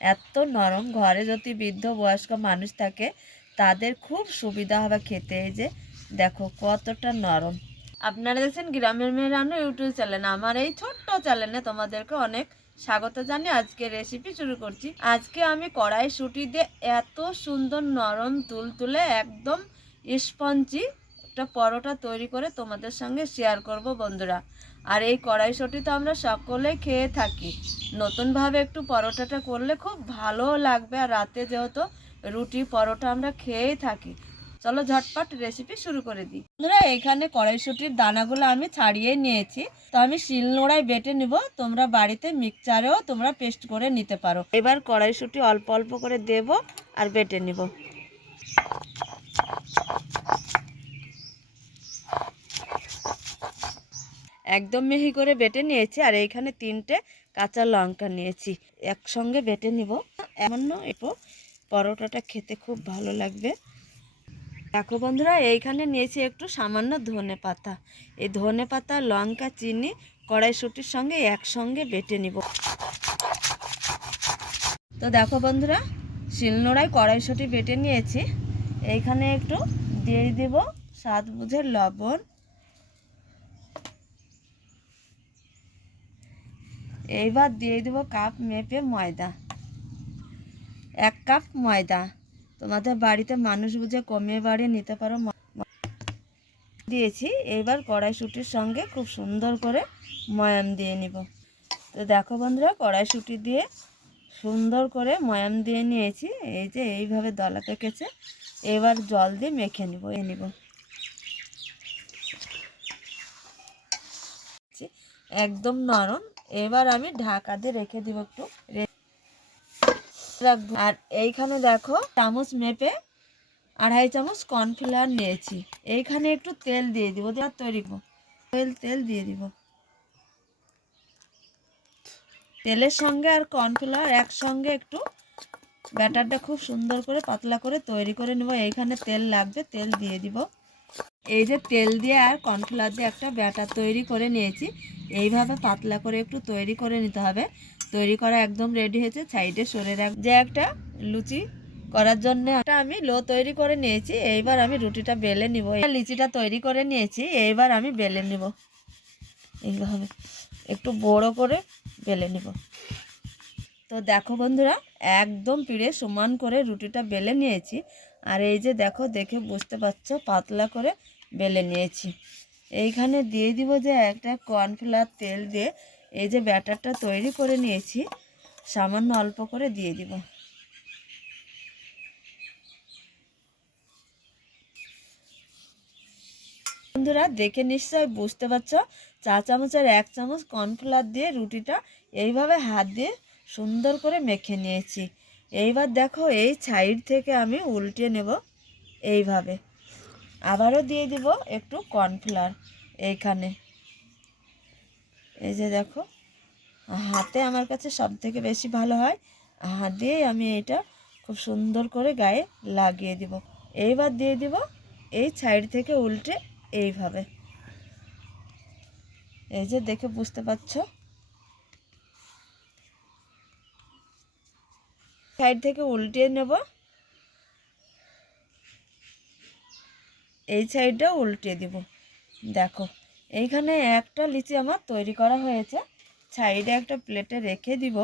এত নরম, ঘরে যদি বৃদ্ধ বয়স্ক মানুষ থাকে তাদের খুব সুবিধা হবে খেতে। এই যে দেখো কতটা নরম। আপনারা দেখছেন গ্রামের মেয়ে রান্না ইউটিউব চ্যানেল। আমার এই ছোট্ট চ্যানেলে তোমাদেরকে অনেক স্বাগত জানিয়ে আজকে রেসিপি শুরু করছি। আজকে আমি কড়াইশুঁটি দিয়ে এত সুন্দর নরম তুলতুলে একদম স্পঞ্জি একটা পরোটা তৈরি করে তোমাদের সঙ্গে শেয়ার করব বন্ধুরা। আর এই কড়াইশুঁটি তো আমরা সকলেই খেয়ে থাকি, নতুনভাবে একটু পরোটাটা করলে খুব ভালো লাগবে। আর রাতে যেহেতু রুটি পরোটা আমরা খেয়েই থাকি, চলো ঝটপট রেসিপি শুরু করে দিই। বন্ধুরা এখানে কড়াইশুঁটির দানাগুলো আমি ছাড়িয়ে নিয়েছি, তো আমি শিলনোড়ায় বেটে নিব। তোমরা বাড়িতে মিক্সচারেও তোমরা পেস্ট করে নিতে পারো। এবার কড়াইশুঁটি অল্প অল্প করে দেব আর বেটে নিব। একদম মিহি করে বেটে নিয়েছি। আর এইখানে 3টে কাঁচা লঙ্কা নিয়েছি, একসঙ্গে বেটে নিব। এমন একটু পরোটাটা খেতে খুব ভালো লাগবে। দেখো বন্ধুরা এইখানে নিয়েছি একটু সামান্য ধনে পাতা। এই ধনে পাতা, লঙ্কা, চিনি কড়াইশুঁটির সঙ্গে একসঙ্গে বেটে নিব। তো দেখো বন্ধুরা শিলনোড়ায় কড়াইশুঁটি বেটে নিয়েছি। এইখানে একটু দিয়ে দেব স্বাদ বুঝে লবণ। এইবার দিয়ে দেব কাপ মেপে ময়দা, 1 কাপ ময়দা। তোমাদের বাড়িতে মানুষ বুঝে কমিয়ে বাড়িয়ে নিতে পারো। দিয়েছি। এবার কড়াইশুঁটির সঙ্গে খুব সুন্দর করে ময়াম দিয়ে নিব। তো দেখো বন্ধুরা কড়াইশুঁটি দিয়ে সুন্দর করে ময়াম দিয়ে নিয়েছি। এই যে এইভাবে দলা পেকেছে। এবার জল দিয়ে মেখে নিব। একদম নরম। এবার আমি ঢাকা দিয়ে রেখে দিব, একটু রাখবো। আর এইখানে দেখো চামচ মেপে 2.5 চামচ কর্নফ্লাওয়ার নিয়েছি। এইখানে একটু তেল দিয়ে দিব, তৈরি করব। তেল দিয়ে দিব। তেলের সঙ্গে আর কর্নফ্লাওয়ার একসঙ্গে একটু ব্যাটারটা খুব সুন্দর করে পাতলা করে তৈরি করে নেব। এইখানে তেল লাগবে, তেল দিয়ে দিব। এই যে তেল দিয়ে আর কর্নফ্লাওয়ার দিয়ে একটা ব্যাটার তৈরি করে নিয়েছি। এইভাবে পাতলা করে একটু তৈরি করে নিতে হবে। তৈরি করা একদম রেডি হয়েছে, সাইডে সরে রাখ। যে একটা লুচি করার জন্য আমি লো তৈরি করে নিয়েছি। এইবার আমি রুটিটা বেলে নিব। লিচিটা তৈরি করে নিয়েছি, এইবার আমি বেলে নিব। এইভাবে একটু বড় করে বেলে নিব। তো দেখো বন্ধুরা একদম পিড়ে সমান করে রুটিটা বেলে নিয়েছি। আর এই যে দেখো, দেখে বুঝতে পারছো পাতলা করে বেলে নিয়েছি। এইখানে দিয়ে দিব যে একটা কর্নফ্লাওয়ার তেল দিয়ে এই যে ব্যাটারটা তৈরি করে নিয়েছি, সামান্য অল্প করে দিয়ে দিব। বন্ধুরা দেখে নিশ্চয়ই বুঝতে পারছো, 4 চামচের 1 চামচ কর্নফ্লাওয়ার দিয়ে রুটিটা এইভাবে হাত দিয়ে সুন্দর করে মেখে নিয়েছি। এইবার দেখো এই সাইড থেকে আমি উল্টে নেব। এইভাবে আবারও দিয়ে দিব একটু কর্নফ্লাওয়ার এইখানে। এই যে দেখো, হাতে আমার কাছে সব থেকে বেশি ভালো হয়। হাত দিয়ে আমি এটা খুব সুন্দর করে গায়ে লাগিয়ে দিব। এইবার দিয়ে দিব এই সাইড থেকে উল্টে এইভাবে। এই যে দেখে বুঝতে পারছো, সাইড থেকে উল্টিয়ে নেব। এই সাইডটা উল্টিয়ে দিব। দেখো এইখানে একটা লিচি আমার তৈরি করা হয়েছে। সাইডে একটা প্লেটে রেখে দিব।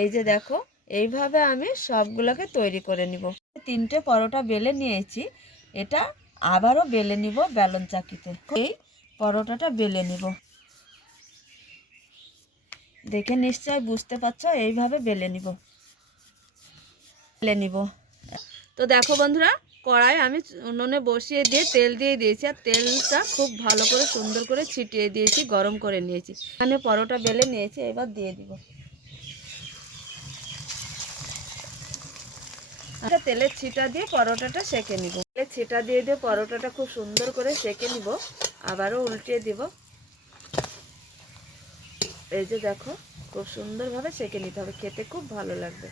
এই যে দেখো এইভাবে আমি সবগুলোকে তৈরি করে নিব। 3টে পরোটা বেলে নিয়েছি। এটা আবারও বেলে নিব বেলন চাকিতে। এই পরোটাটা বেলে নিব। দেখে নিশ্চয় বুঝতে পারছো, এইভাবে বেলে নিব। তো দেখো বন্ধুরা কড়াই আমি উনুনে বসিয়ে দিয়ে তেল দিয়ে দিয়েছি। আর তেলটা খুব ভালো করে সুন্দর করে ছিটিয়ে দিয়েছি, গরম করে নিয়েছি। এখানে পরোটা বেলে নিয়েছি, এবার দিয়ে দিব। তেলের ছিটা দিয়ে পরোটাটা সেঁকে নিব। তেলের ছিটা দিয়ে পরোটাটা খুব সুন্দর করে সেঁকে নিব। আবারও উল্টিয়ে দিব। এই যে দেখো খুব সুন্দরভাবে সেঁকে নিতে হবে, খেতে খুব ভালো লাগবে।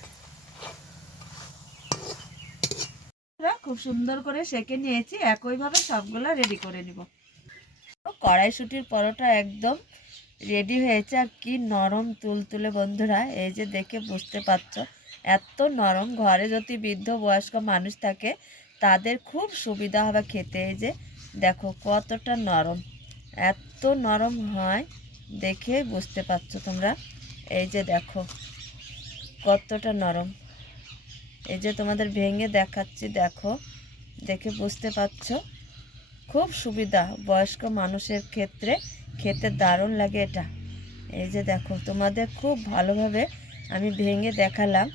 খুব সুন্দর করে সেঁকে নিয়েছি, একইভাবে সবগুলো রেডি করে নিব। কড়াইশুঁটির পরোটা একদম রেডি হয়েছে। আর কি নরম তুলতুলে বন্ধুরা, এই যে দেখে বুঝতে পারছো এত নরম। ঘরে যদি বৃদ্ধ বয়স্ক মানুষ থাকে তাদের খুব সুবিধা হবে খেতে। এই যে দেখো কতটা নরম, এত নরম হয় দেখে বুঝতে পারছো তোমরা। এই যে দেখো কতটা নরম, এই যে তোমাদের ভেঙে দেখাচ্ছি, দেখো দেখে বুঝতে পারছো। খুব সুবিধা বয়স্ক মানুষের ক্ষেত্রে, খেতে দারুণ লাগে এটা। এই যে দেখো তোমাদের খুব ভালোভাবে আমি ভেঙে দেখালাম,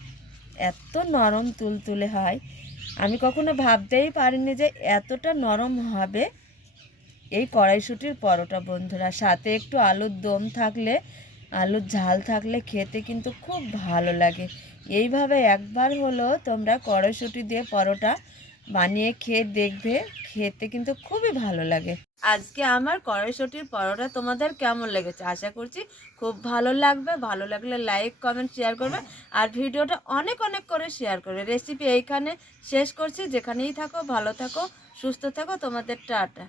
এত নরম তুলতুলে হয়। আমি কখনো ভাবতেই পারিনি যে এতটা নরম হবে এই কড়াইশুঁটির পরোটা বন্ধুরা। সাথে একটু আলুর দম থাকলে, আলুর ঝাল থাকলে খেতে কিন্তু খুব ভালো লাগে। এইভাবে একবার হলো তোমরা কড়াইশুঁটি দিয়ে পরোটা বানিয়ে খেয়ে দেখবে, খেতে কিন্তু খুবই ভালো লাগে। আজকে আমার কড়াইশুঁটির পরোটা তোমাদের কেমন লেগেছে আশা করছি খুব ভালো লাগবে। ভালো লাগলে লাইক কমেন্ট শেয়ার করবে, আর ভিডিওটা অনেক অনেক করে শেয়ার করবে। রেসিপি এইখানে শেষ করছি। যেখানেই থাকো ভালো থাকো, সুস্থ থাকো, তোমাদের টাটা।